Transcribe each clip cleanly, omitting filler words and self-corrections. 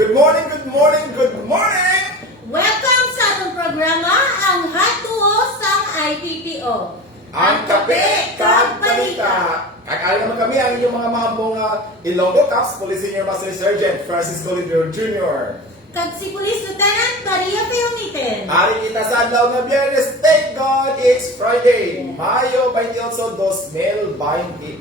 Good morning, good morning, good morning! Welcome sa atong programa, ang hatuo sang IPPO. Ang kape, kag balita! Kakain naman kami ang inyong mga mahambong Ilonggo Caps Police Senior Master Sergeant Francisco Lidero Jr. Kag si Police Lieutenant Maria Peonitin. Ari kita sa adlaw nga Biyernes, thank God it's Friday, Mayo 28, 2021.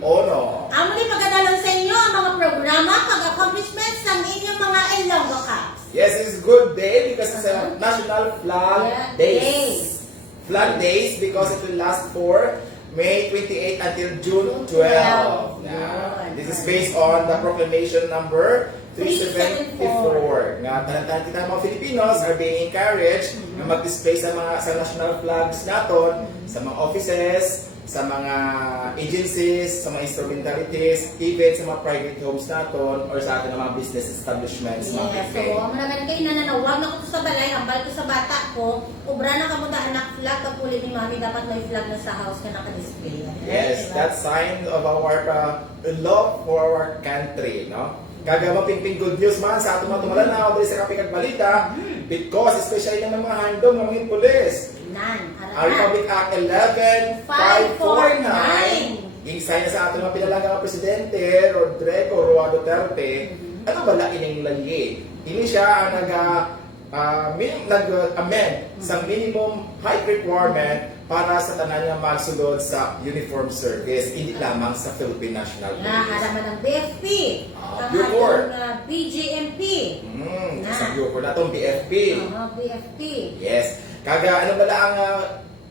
Amo ni pagkadalon sa inyo ang mga programa kag accomplishments ng inyong mga Ilonggo Caps. Yes, it's a good day because it's a National Flag Days. Flag Days because it will last for May 28 until June 12. This is based on the proclamation number 374. Nga tanan kita mga Filipinos are being encouraged na mag-display sa national flags naton sa mga offices, sa mga agencies, sa mga instrumentalities, even sa mga private homes naton or sa ating mga business establishments. Yes, so ang naman kayo nananawag na ko sa balay, ambal ko sa bata ko, ubra na kamo da anak flag kapulit ni mami, dapat may flag na sa house ka naka-display. Yes, that's sign of our love for our country, no? Kaga mapingping good news man sa atong mga tumalanaw dahil sa Kape kag Balita because especially ng mga handom ng mga pulis. Ang Republic Act 11549 yung sign na sa ating mga pinalagang presidente Rodrigo Roa Duterte. Ano ba lain yung lali? Ini siya ang nag-amend sa minimum height requirement para sa tanan nga magsulod sa uniform service, hindi lamang sa Philippine National Police. Haraman ng BFP, Bucor. BGMP. Sa Bucor na itong BFP. BFP. Yes. Kaga, ano ba ang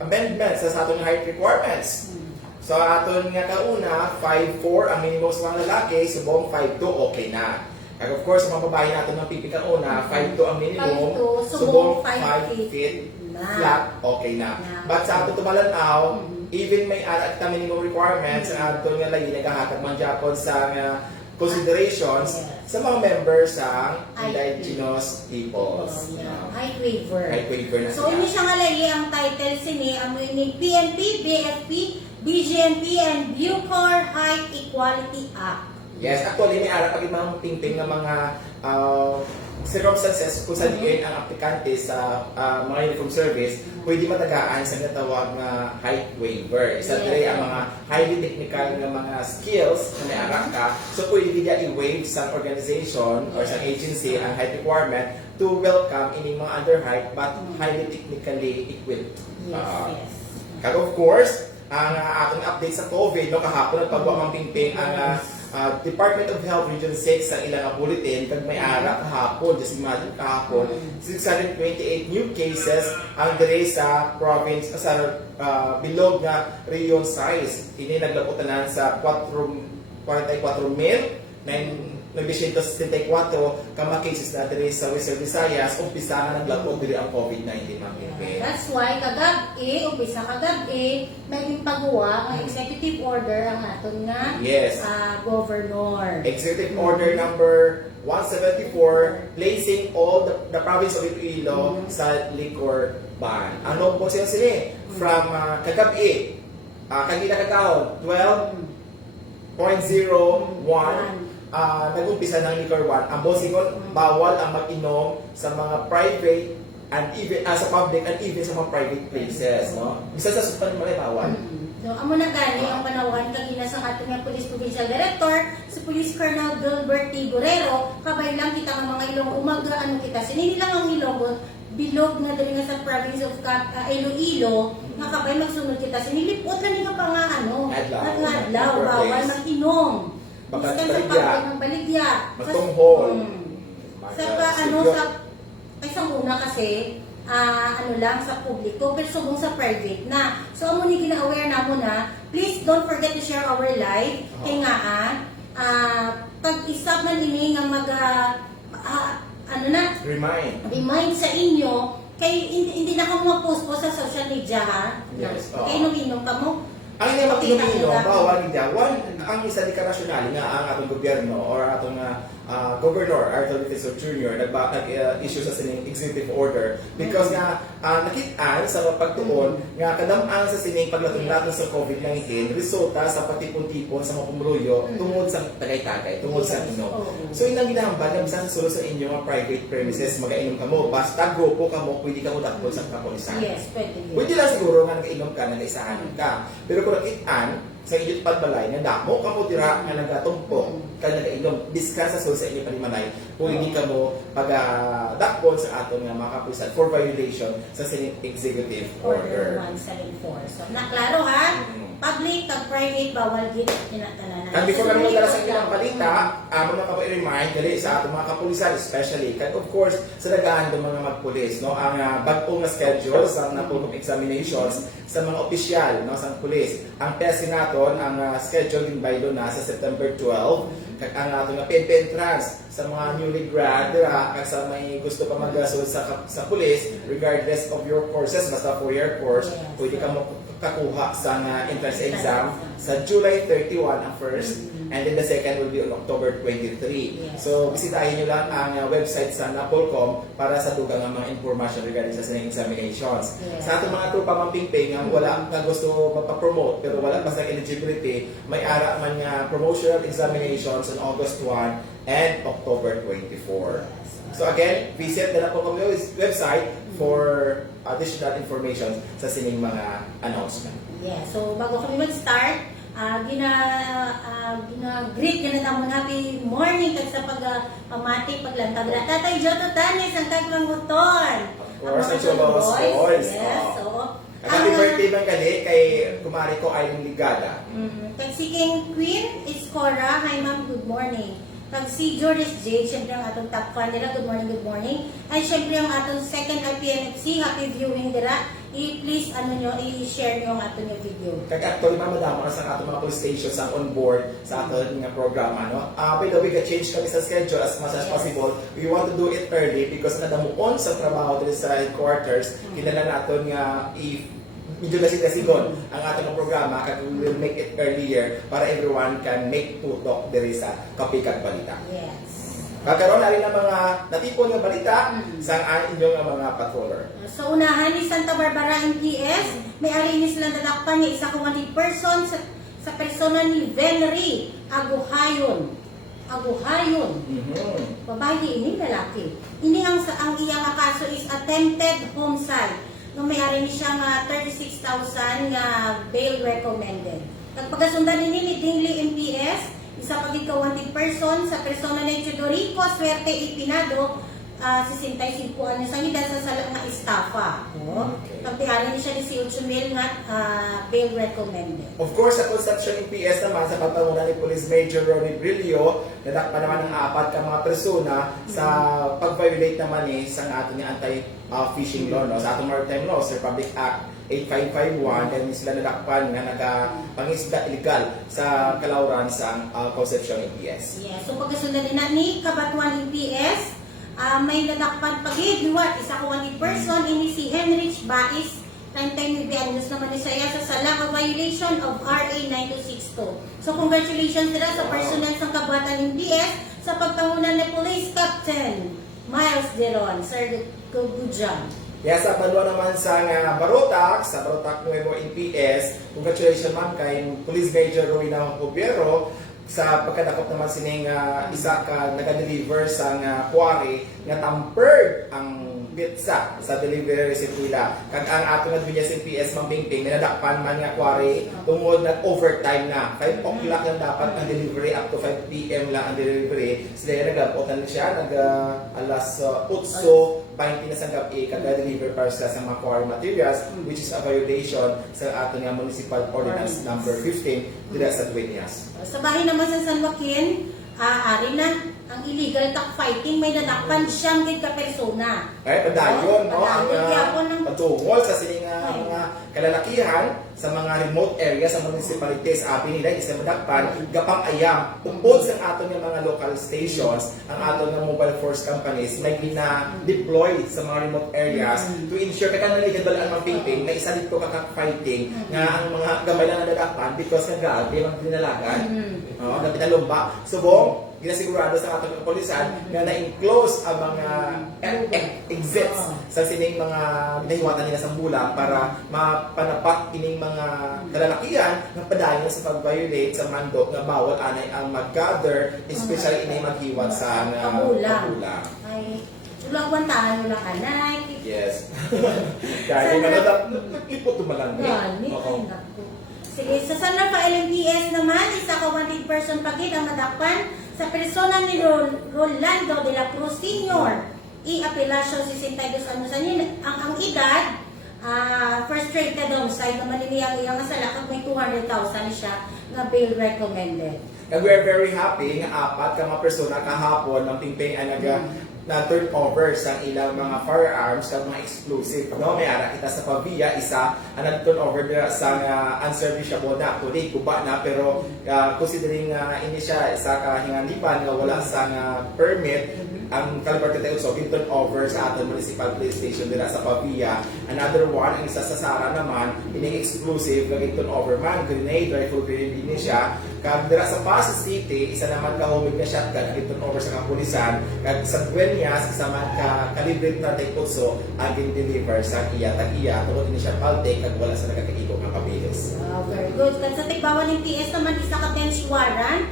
amendments sa atong height requirements? So, aton nga kauna, 5'4" ang minimum sa mga lalaki, subong 5'2" okay na. Kaya of course, mga babae natin ng pipi kauna, 5'2" ang minimum, 5'2", subong 5 5 feet flat, okay na. But sa ato tumalanaw, even may alat na minimum requirements, ato nga lagi naghahatag man Japon sa considerations sa mga members sa indigenous peoples. Height waiver. Height waiver na So, ini siya nga lagi ang title sini, ang PNP, BFP, BGMP, and Bucor Height Equality Act. Yes, actually, may arap pagin mga tingting ng mga circumstances kung saan diin ang aplikante sa mga uniform service, pwede matagaan sa natawag na height waiver. Isa dire ang mga highly technical na mga skills na may arap ka. So, pwede niya i-waive sa organization or sa agency ang height requirement to welcome any mga under height but highly technically equipped. Kaya of course, ang ating update sa COVID, no, kahapon nagpagawa ng pingping ang Department of Health Region 6 sa ilang bulletin kag may ara kahapon, just imagine kahapon 628 new cases ang dire sa province sa bilog nga region size. Ini naglapotanan sa 44,964 kama cases na dire sa Western Visayas, umpisa na naglapot dire ang COVID-19 mga pimpin. That's why kagabi, umpisa kagabi, may pagawa ang executive order ang aton nga governor. Executive Order number 174 placing all the province of Iloilo sa liquor ban. Ano po siya sila? From kagabi, kanina kagahon, 12.01 nag-umpisa ng liquor ban. Ang bosingon, bawal ang mag-inom sa mga private and even sa public and even sa mga private places, no? Bisa sa supan mo bawal. So, amo na gani ang panawagan kanina sa ating nga Police Provincial Director, si Police Colonel Gilbert T. Guerrero, kabay lang kita ng mga Ilonggo, kita, sinini lang ang Ilonggo, bilog na dali nga sa province of Iloilo, nga kabay magsunod kita, sinilipot lang nga pa nga nag-adlaw, bawal mag-inom. Baka ng baligya. Magtunghol. Sa una kasi, sa publiko, pero subong sa private na. So, amo ni gina-aware na mo na, please don't forget to share our life. Kaya nga, pag-isap na nini nga remind sa inyo, kay hindi na ka mo post po sa social media, ha? Yes. Kaya inom-inom ka mo. Ang hindi mag-inom, bawal niya. Ang isa di ka nasyonal nga ang atong gobyerno or atong Governor Arthur Litiso Jr. nag-issue sa sining executive order because nga nakitaan sa pagtuon nga kadamaan sa sining paglatong-latong sa COVID-19 resulta sa patipon-tipon sa mga pumuluyo tungod sa tagay-tagay, tungod sa inom. So yun ang ginahambal na bisan sulo sa inyo mga private premises, magainom ka mo, basta grupo ka mo, pwede ka mo dakpon sa kapulisan. Yes, pwede. Pwede lang siguro nga nagainom ka, nagaisahan ka. Pero kung nakitaan, sa inyong pagbalay na damo ka mo tira nga nagatumpok ka nagainom discuss sa sa inyong panimanay kung hindi ka mo pag-dakpon sa aton nga mga kapulisan for violation sa Senate Executive Order. 174. So, naklaro ha? Public at private, bawal gid tinatananan. And before kami magdala sa ilang balita, muna ka po i-remind dali sa atong mga kapulisan especially, and of course, sa dagaan ng mga magpulis, no, ang bagong na schedule sa napulong examinations sa mga opisyal, no, sa pulis. Ang PSC naton, ang schedule din by doon na sa September 12, kag ang atong PNP entrance sa mga newly grad, kag sa may gusto pa mag-asol sa pulis, regardless of your courses, basta 4-year course, pwede ka mo kakuha sa entrance exam sa July 31 ang first, and then the second will be on October 23. So, bisitahin nyo lang ang website sa Napolcom para sa dugang ng mga information regarding sa sinang examinations. Sa ating mga tropa mampingping, wala na gusto mapapromote pero wala pa sa eligibility, may ara man nga promotional examinations on August 1 and October 24. So again, visit the Napolcom website for additional information sa sining mga announcement. Yeah, so bago kami mag-start, gina-greet ka na naman happy morning kag sa pamati paglantag na Tatay Joto Tanis ang taglang motor. Of course, ang Chubos Boys. Yes, so happy birthday bang gali kay kumari ko Aileen Ligada. Kag si King Queen Iscora, hi ma'am, good morning. Kag si Joris J, syempre ang atong top fan nila, good morning, good morning. And syempre ang atong second IPNFC, happy viewing nila. I-please, i-share nyo ang atong yung video. Kag actually, mamadama ka sa atong mga police stations ang on board sa atong nga programa, no? By the way, change kami sa schedule as much as possible. We want to do it early because nadamuon sa trabaho dito sa headquarters, kinala natin nga medyo kasi-kasigon ang ating programa kaya we will make it earlier para everyone can make tutok diri sa Kapikag Balita. Yes. Kakaroon na rin ng mga natipon ng balita sa inyong mga patroller. So unahan ni Santa Barbara MPS, may ari ni sila nadakpan niya isa kong person sa persona ni Valerie Aguhayon. Babae ini lalaki. Ini ang iyang kaso is attempted homicide. No, may-ari ni siya nga 36,000 nga bail recommended. Nagpagasundan ni Dingley MPS, isa pagig ka wanted person sa persona ni Teodorico Suerte Ipinado, 65 anyos ang edad sa sala nga estafa. Pagtiari ni siya ni si 8,000 nga bail recommended. Of course, sa Construction MPS naman, sa papangunan ni Police Major Ronnie Brillo, nadakpan naman ng 4 ka mga persona sa pag-violate naman sa ating anti-fishing law, no? Sa ating Maritime Laws, Republic Act 8551, then sila nadakpan nga nagapangisda illegal sa kalauran sa Concepcion MPS. Yeah, so pagkasundan din ni Kabatuan MPS, may nadakpan pagid liwat isa ko one person ini si Henrich Bais 99 anyos naman ni saya sa sala of violation of RA 9262. So congratulations nila sa personal sang kabuhatan MPS sa pagpangunan ni Police Captain Miles Deron, Sir Gugujan. Yes, sa panwa naman sa Barotac, sa Barotac Nuevo MPS, congratulations man kay Police Major Rowena Hobiero sa pagkadakop naman sining isa ka nag-deliver sa quarry nga tampered ang pizza sa delivery receipt nila. Kag ang ato nga binya sa PS Mambingping nadakpan man nga quarry tungod nag-overtime na. 5 o'clock lang dapat ang delivery up to 5 PM lang ang delivery. Sila nag-apotan siya alas 8:20 na sa gabi kag-deliver para sa mga quarry materials which is a violation sa ato nga municipal ordinance number 15 dira sa Dueñas. Sa bahay naman sa San Joaquin, ari na ang illegal cockfighting, may nadakpan siyang gid ka persona. Ay, padayon, no? Ang Padayon, patungol sa sining mga kalalakihan sa mga remote area sa municipalities, nila isa madakpan, gapang ayam. Tungkol sa aton ng mga local stations, ang aton ng mobile force companies may gina-deploy sa mga remote areas to ensure kaya naligan ang mga pingping na isa dito ka cockfighting nga ang mga gamay na nadakpan because nga gabi, mga dinalagan. Gabi na lumba. Subong, ginasigurado sa atong kapulisan nga na-enclose ang mga exits sa sining mga nahiwatan nila sa bulang para mapanapat ining mga kalalakihan nga padayon sa pag-violate sa mandok nga bawal anay ang mag-gather, especially inay maghiwat sa pabulang. Ay, ulang kwantahan mo lang anay. Yes. Dahil ipot tumalang Gani, ay naku. Sige, sa San Rafael MPS naman, isa ka wanted person pagit ang madakpan sa persona ni Rolando de la Cruz Sr. I-apelasyon 62 anos ang edad, frustrated homicide naman niya ang iyang asala kag may 200,000 siya nga bail recommended. And we are very happy nga apat ka mga persona kahapon ng Tingping ang na turn over sa ilang mga firearms kag mga explosive, no? May ara kita sa Pavia, isa ang nag-turn over na sa unserviceable na actually kuba na, pero considering hindi siya isa ka hinganipan nga wala sa permit, ang Caliber 38 so turn over sa ating municipal police station dira sa Pavia. Another one, ang isa sa Sara naman, ining explosive lagi turn over man, grenade, rifle grenade din siya. Kag dira sa Pasig City, isa naman kahumig na shotgun lagi turn over sa kapulisan. Kag sa Dueñas, isa man ka calibre 38 agin deliver sa iya tungod ini siya palte kag wala sa nagakaigong nga pabilis. Very good. Kag sa Tigbawan ng PS naman, isa ka bench warrant.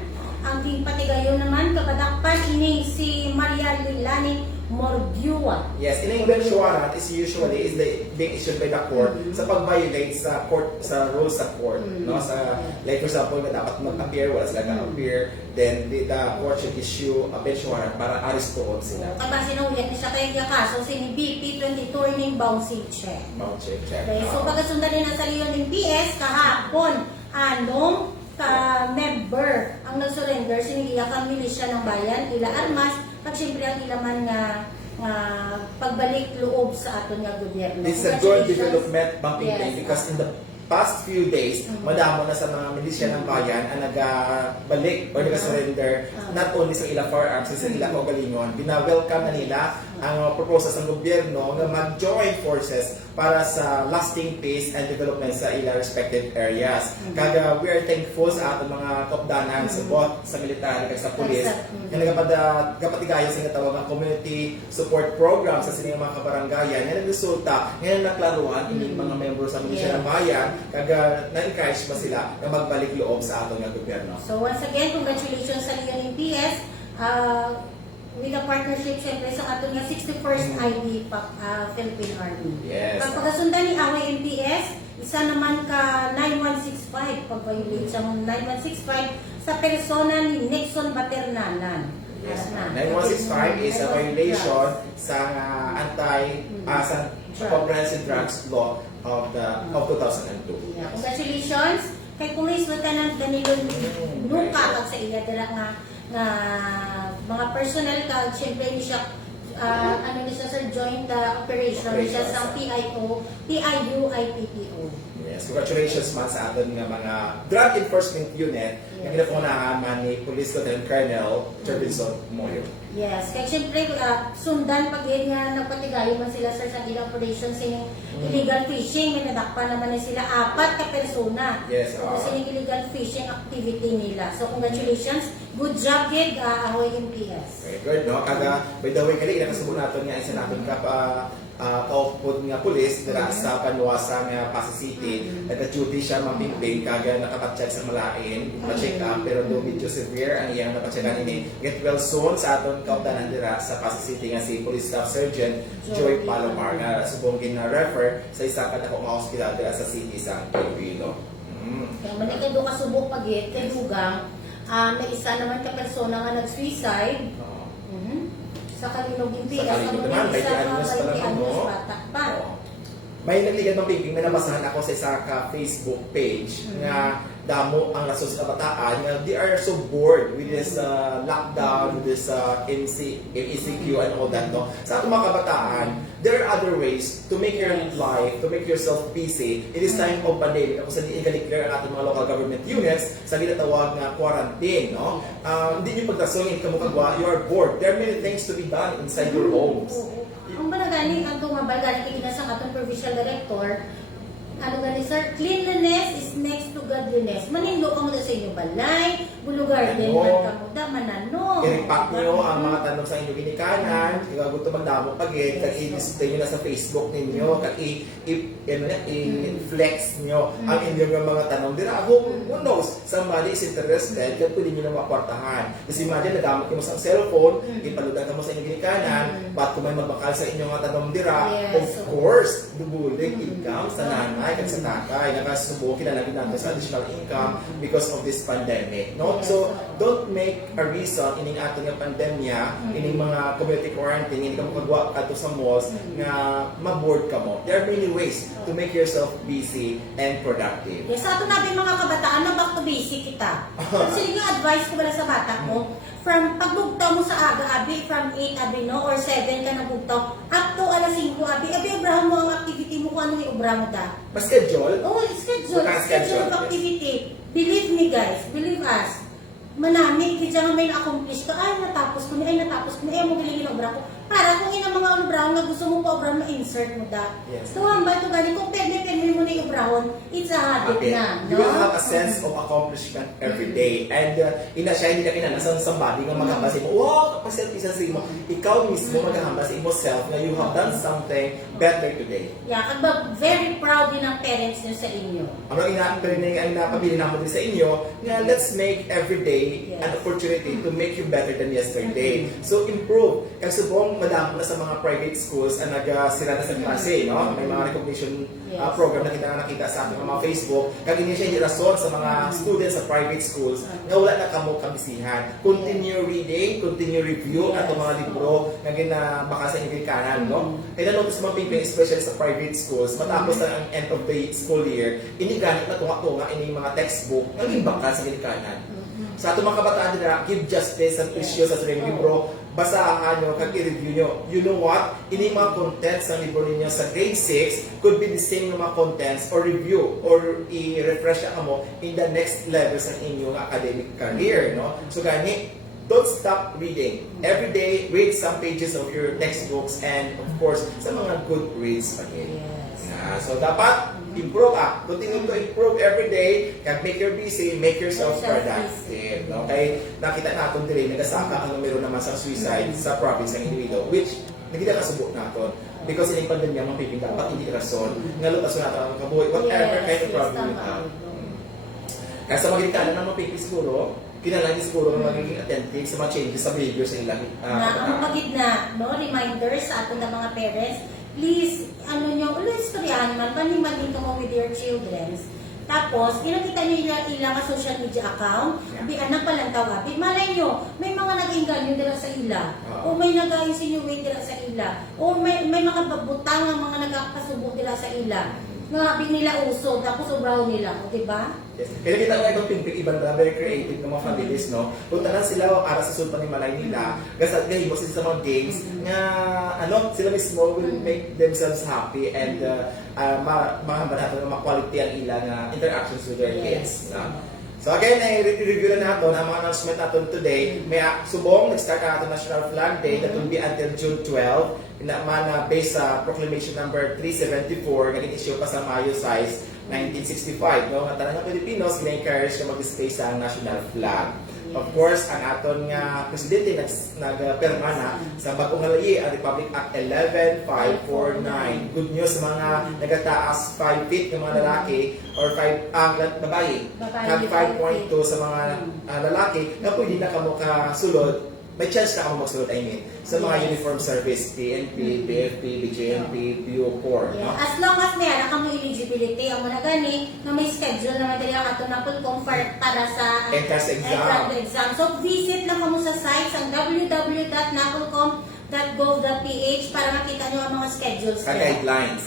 Ang patigayon naman, kabadakpan ining si Maria Lilani Mordiua. Yes, in English warrant is usually being issued by the court sa pag-violate sa court sa rules sa court, no? Sa like for example, na dapat mag-appear, wala sila appear, then the court should issue a bench warrant para arestuon sila. Kaya sinulyan ni siya kaya kaso si BP 22 ning bouncing check. Bouncing check. Okay, so pagkasundan din sa Leon ng PS kahapon, anong ka-member ang nag-surrender, sinigiyak ang milisya ng bayan, ila armas, at syempre ang ilaman nga pagbalik loob sa aton nga gobyerno. This is a good development, Bumping Day, because in the past few days, madamo na sa mga milisya ng bayan ang nagabalik or nag-surrender not only sa ilang firearms, sa ilang kaugalingon. Bina-welcome na nila ang proposal ng gobyerno na mag-join forces para sa lasting peace and development sa ilang respective areas. Kaya we are thankful sa ating mga kapdanan sa both sa militar at sa pulis na nagapatigayo sa natawag ng community support program sa sining mga kabarangayan na nagresulta ngayon naklaruan ining mga membro sa milisya ng bayan kaya na-encourage ba sila na magbalik loob sa atong nga gobyerno. So once again, congratulations sa Leon MPS with a partnership syempre sa atong nga 61st ID Philippine Army. Yes. Pagkasundan ni Away MPS, isa naman ka 9165 pag-violate sa 9165 sa persona ni Nixon Baternanan. Yes. 9165 is a violation sa sa Comprehensive Drugs Law of 2002. Yeah. Congratulations kay Police Lieutenant Danilo Nuka kag sa iya dira nga mga personnel kag syempre ni siya ano ni siya sa joint operation ni siya sa PIU IPPO. Yes, congratulations man sa aton nga mga drug enforcement unit na ginapunahan man ni Police Lieutenant Colonel Robinson Moyo. Yes, kaya siyempre sundan pag yun nga nagpatigayo man sila sa ilang operation sining illegal fishing, may nadakpan naman na sila 4 ka persona. Yes, sining illegal fishing activity nila. So congratulations, good job kid Ahoy MPS. Very good, no? Kaga, by the way, kali nakasubo natin nga isa natin ka kaupod nga pulis dira sa Panuasa nga Pasig City. Nag-duty siya mapimping kaga nakapacheck sa malain, ma-check up pero do medyo severe ang iyang napacheckan ini. Get well soon sa aton kaupdanan dira sa Pasig City nga si Police Staff Sergeant Joy Palomar nga subong gina-refer sa isa ka dako nga hospital dira sa city sa Iloilo. Kaya manikay do kasubok pagit kay dugang may isa naman ka persona nga nag-suicide. Sa Kalinog MPS, Kalinog naman, 20 anyos pa naman, no? Bata pa. May nagligan ng pingping, may nabasahan ako sa isa ka Facebook page nga damo ang nasos sa kabataan nga they are so bored with this lockdown, with this MECQ and all that, no? Sa atong mga kabataan, there are other ways to make your life, to make yourself busy. It is time of pandemic. Ako sa i-declare ang ating mga local government units sa ginatawag na quarantine, no? Hindi nyo pagtasungin ka mo kagwa, you are bored. There are many things to be done inside your homes. Ang balagaling ang tumabal galing kay sa atong provincial director, ano gani sir, cleanliness is next to godliness. Manindo ka mo sa inyo balay, Bulugar din Ano? man kamo da manano. I-repack nyo ang mga tanong sa inyong ginikanan, gusto magdamo pagit, kag i-display nyo na sa Facebook ninyo, kag i-flex nyo ang inyong mga tanong. Dira, who knows, somebody is interested, kag pwede nyo na makwartahan. Kasi imagine, nagamit mo sa cellphone, ipaludan ka mo sa inyong ginikanan, ba't kung may magbakal sa inyong mga tanong dira, of course, dubulig income sa nanay at sa tatay. Nakasubo, kinalagin natin sa additional income because of this pandemic. No? So, don't make a reason ining ating pandemya, ining mga community quarantine, hindi ka makagawa ka to sa malls nga maboard ka mo. There are many ways to make yourself busy and productive. Yes, sa ato natin mga kabataan na back to basic kita. Kasi nga advice ko bala sa bata ko, from pagbugtaw mo sa aga, abi, from 8 abi no, or 7 ka nagbugtaw, up to alas 5 abi, obrahan mo ang activity mo kung ano yung obrahan mo da. Ma-schedule? Oh, schedule of activity. Believe me guys, believe us. Manami, kita nga may na-accomplish ka, ay natapos ko ni, ay mo giligin obra ko. Para kung ina mga obrahon na gusto mo pa obrahon, ma-insert mo da. Yes. So, hambal to gani, kung pwede mo na yung obrahon, it's a habit na. You will have a sense of accomplishment every day. And siya, hindi ka kinanasan somebody nga maghambas mo, wow, kapag-self-isa sa imo. Ikaw mismo maghambas imo self na you have done something better today. Yeah, kagba very proud din ang parents niyo sa inyo. Ano ang napabili namin din sa inyo, nga let's make every day an opportunity to make you better than yesterday. So improve. Kasi subong madami na sa mga private schools ang nagsira na sa klase, no? May mga recognition program na kita nakita sa ating mga Facebook. Kag ini siya rason sa mga students sa private schools na wala na kamo kabisihan. Continue reading, continue review ato mga libro nga ginabaka sa inyong kanan, no? Kaya na-notice mo ping especially sa private schools, matapos na ang end of the school year, ini ganit na tunga-tunga ini mga textbook nga gibaka sa ginikanan. Sa ato mga kabataan nila, give justice and issue sa sariling libro, basahan nyo, kag i-review nyo. You know what? Ini mga contents ng libro ninyo sa grade 6 could be the same ng mga contents or review or i-refresh ka mo in the next levels ng inyong academic career. No? So gani, don't stop reading. Every day, read some pages of your textbooks and of course, sa mga good reads again. Yes. So dapat improve continue to improve every day, kag make your busy, make yourself productive. Okay? Nakita natin din, nagasaka ang numero naman sa suicide sa province ng Iloilo, which nakita kasubok natin. Because in pandemya, mapiping dapat hindi rason. Nga lutaso natin ang kabuhay, whatever kind of problem you have. Kaya sa magiging ng mapiping siguro, kinalangin siguro ng magiging attentive sa mga changes sa behavior sa ilang ang magigna, no, reminders sa ating mga parents, please, istoryahan man, maning mo with your children. Tapos, pinakita nyo ilang social media account, di anak palang tawabi. Malay nyo, may mga nag-inganyo dila sa ila, o may nag-insinuate dila sa ila, o may mga babutang ang mga nagkakasubok dila sa ila. Nga nila uso, tapos sobraw nila, di ba? Yes. Kaya kita nga itong pimpik ibang na very creative ng mga families, no? Punta na sila ara sa sulpan ni Malay nila, gasat ngayon mo sila sa mga games, nga sila mismo will make themselves happy and mahamba natin ng quality ang ilang interactions with their kids. No? So again, i-review na natin ang mga announcement natin today. May subong, nag-start na natin National Flag Day that will be until June 12. Based sa Proclamation number 374, naging issue pa sa Mayo size 1965. No? Ang tanang ng Pilipinos, gina-encourage na mag-display sa national flag. Of course, ang aton nga presidente nagperma na sa bagong halayi ang Republic Act 11549. Good news sa mga nagataas 5 feet ng mga lalaki or 5 babae. 5.2 sa mga lalaki na pwede na kamo kasulod. May chance na ako magsulod, sa mga uniform service, PNP, BFP, BJNP, PO4. No? As long as mayroon kang eligibility, ang muna gani, na may schedule na madali ang ato na para sa entrance exam. So, visit lang kamo sa site ang www.napolcom.gov.ph para makita nyo ang mga schedules guidelines.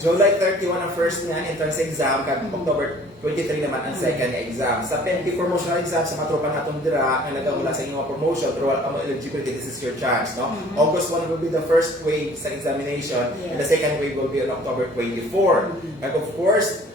July 31 ang first nga entrance exam, kag October 23 naman ang second exam. Sa PNP promotional exam, sa mga tropa natong dira, ang nagawala sa inyong promotion, pero wala ka mo eligibility, this is your chance. No? August 1 will be the first wave sa examination, and the second wave will be on October 24. And of course,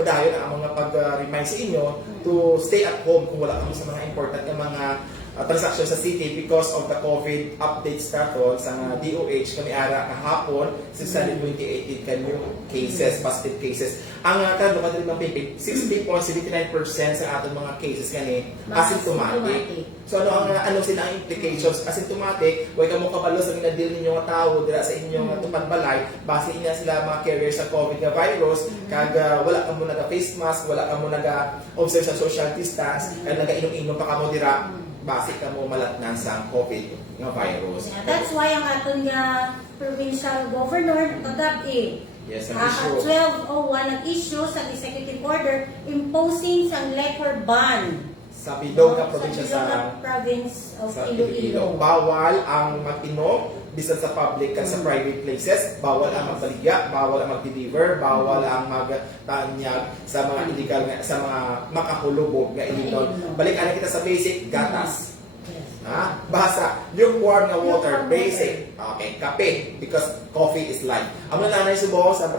padayon ang mga pag-remind sa inyo to stay at home kung wala kamo sa mga important na mga transaction sa city because of the COVID updates naton sa mga DOH kami ara kahapon 628 ka new cases, positive cases. Ang kano kadali ng pipig 60.79% sa aton mga cases kani asymptomatic. So ano sila ang implications? Asymptomatic, way ka mo kabalo sa mga deal ninyo nga tao dira sa inyong tupad balay, base niya sila mga carrier sa COVID nga virus, kag wala ka mo naga face mask, wala ka mo naga observe sa social distance, kag naga-inom-inom pa ka mo dira, base ka mo malatnan sa COVID nga virus. Yeah, that's why ang aton nga provincial governor kagabi Yes, ang issue. 1201 ang issue sa executive order imposing sa liquor ban Sa bilog na probinsya sa bilog na province of sa Iloilo. Bawal ang mag-inom bisan sa public at sa private places, bawal ang magbaligya, bawal ang mag-deliver, bawal ang magtanyag sa mga illegal sa mga makahulubog na ilinon. Balik ana kita sa basic gatas. Yes. Ha? Basa, lukewarm na water, Lukewarm basic. Okay, kape, because coffee is life. Ang mga nanay subo sa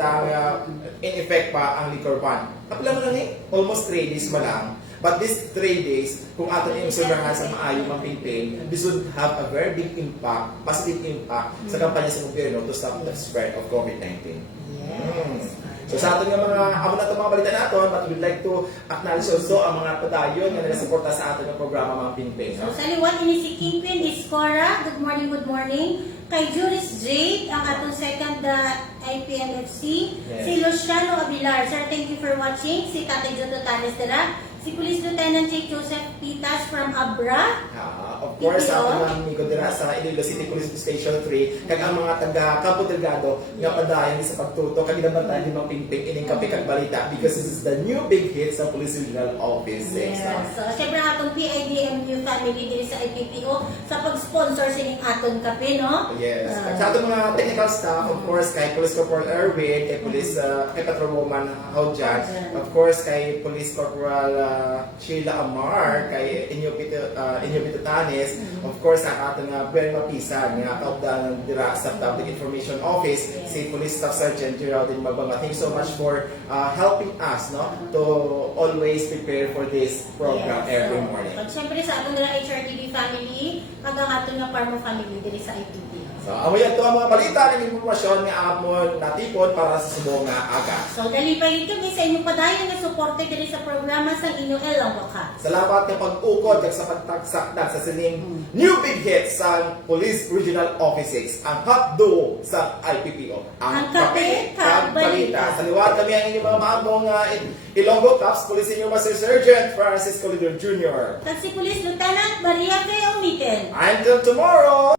in effect pa ang liquor ban. Kapila mo lang almost 3 days pa lang. But these 3 days, kung ato yung observahan sa maayo mga campaign, this would have a very big impact, positive impact sa kampanya sa gobyerno to stop the spread of COVID-19. Yes. So sa aton nga mga amo na itong mga balita naton, but we'd like to acknowledge also ang mga padayon nga nagasuporta sa aton nga programa mga Pinpin. So sa liwat ini si Kingpin Discora, good morning, good morning. Kay Juris Jade, ang atong second IPNFC. Yes. Si Luciano Abilar, sir, thank you for watching. Si Tatay Joto Tanes Dara. Si Police Lieutenant J. Joseph Pitas from Abra. Of course, sa aton mga amigo dira sa Iloilo City Police Station 3, kag ang mga taga Campo Delgado nga padayon sa pagtuto kag ginabantayan din mga Pinpin ining kape kag balita because this is the new big hit sa Police Regional Office 6. Yes. So, syempre ang atong PIDMU family diri sa IPPO sa pag-sponsor sa ining aton kape, no? Yes. Sa ating mga technical staff, of course, kay Police Corporal Erwin, kay Police, kay Patrolwoman Haujan, of course, kay Police Corporal Sheila Amar, kay Inyo Pitutanes, of course, ang ating very mapisan, nga kaupdanan dira sa Public Information Office, si Police Staff Sergeant Geraldine Magbanga. Thank you so much for helping us, no, to always prepare for this program every morning. At syempre sa aton nga HRTV family, kag ang aton nga Parmo family diri sa IPPO. So, amo yan, ito ang mga balita ng impormasyon nga amon natipon para sa subong nga aga. So, dali pa ito sa inyong padayon na suporte diri sa programa sa inyong Elongboka. Salamat ng pag-ukod at sa pagtagsakdan sa sining new big hit sa Police Regional Office 6, ang hotdo sa IPPO. Ang kape kag balita. Sa liwat kami ang inyong mga maamong Ilonggo Cops, Police Senior Master Sergeant Francis Colidor Jr. Kag si Police Lieutenant Maria K. Omitel. Until tomorrow!